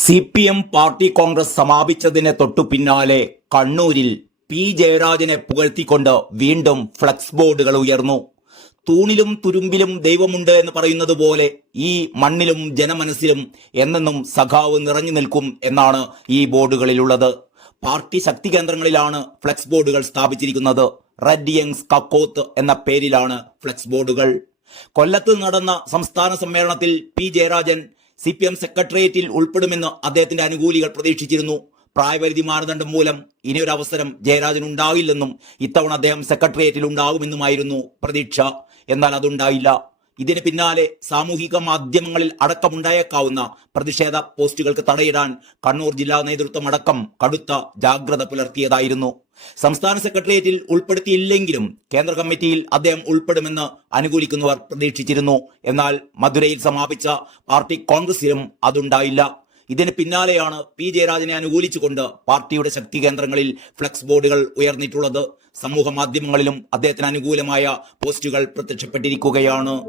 CPM party Congress സമാപിച്ചതിന് തൊട്ടു പിന്നാലെ കണ്ണൂരിൽ പി ജയരാജനെ പുകഴ്ത്തിക്കൊണ്ട് വീണ്ടും ഫ്ലക്സ് ബോർഡുകൾ ഉയർന്നു. തൂണിലും തുരുമ്പിലും ദൈവമുണ്ട് എന്ന് പറയുന്നത് പോലെ ഈ മണ്ണിലും ജനമനസ്സിലും എന്നെന്നും സഖാവ് നിറഞ്ഞു നിൽക്കും എന്നാണ് ഈ ബോർഡുകളിലുള്ളത്. പാർട്ടി ശക്തി കേന്ദ്രങ്ങളിലാണ് ഫ്ലക്സ് ബോർഡുകൾ സ്ഥാപിച്ചിരിക്കുന്നത്. റെഡ് യങ്സ് കക്കോത്ത് എന്ന പേരിലാണ് ഫ്ലക്സ് ബോർഡുകൾ. കൊല്ലത്ത് നടന്ന സംസ്ഥാന സമ്മേളനത്തിൽ പി ജയരാജൻ CPM സെക്രട്ടേറിയറ്റിൽ ഉൾപ്പെടുമെന്ന് അദ്ദേഹത്തിന്റെ അനുകൂലികൾ പ്രതീക്ഷിച്ചിരുന്നു. പ്രായപരിധി മാനദണ്ഡം മൂലം ഇനിയൊരു അവസരം ജയരാജൻ ഉണ്ടാകില്ലെന്നും ഇത്തവണ അദ്ദേഹം സെക്രട്ടേറിയറ്റിൽ ഉണ്ടാകുമെന്നുമായിരുന്നു പ്രതീക്ഷ. എന്നാൽ അതുണ്ടായില്ല. ഇതിന് പിന്നാലെ സാമൂഹിക മാധ്യമങ്ങളിൽ അടക്കമുണ്ടായേക്കാവുന്ന പ്രതിഷേധ പോസ്റ്റുകൾക്ക് തടയിടാൻ കണ്ണൂർ ജില്ലാ നേതൃത്വം അടക്കം കടുത്ത ജാഗ്രത പുലർത്തിയതായിരുന്നു. സംസ്ഥാന സെക്രട്ടേറിയറ്റിൽ ഉൾപ്പെടുത്തിയില്ലെങ്കിലും കേന്ദ്ര കമ്മിറ്റിയിൽ അദ്ദേഹം ഉൾപ്പെടുമെന്ന് അനുകൂലിക്കുന്നവർ പ്രതീക്ഷിച്ചിരുന്നു. എന്നാൽ മധുരയിൽ സമാപിച്ച പാർട്ടി കോൺഗ്രസിലും അതുണ്ടായില്ല. ഇതിന് പിന്നാലെയാണ് പി ജയരാജനെ അനുകൂലിച്ചുകൊണ്ട് പാർട്ടിയുടെ ശക്തി കേന്ദ്രങ്ങളിൽ ഫ്ലക്സ് ബോർഡുകൾ ഉയർന്നിട്ടുള്ളത്. സമൂഹ മാധ്യമങ്ങളിലും അദ്ദേഹത്തിന് അനുകൂലമായ പോസ്റ്റുകൾ പ്രത്യക്ഷപ്പെട്ടിരിക്കുകയാണ്.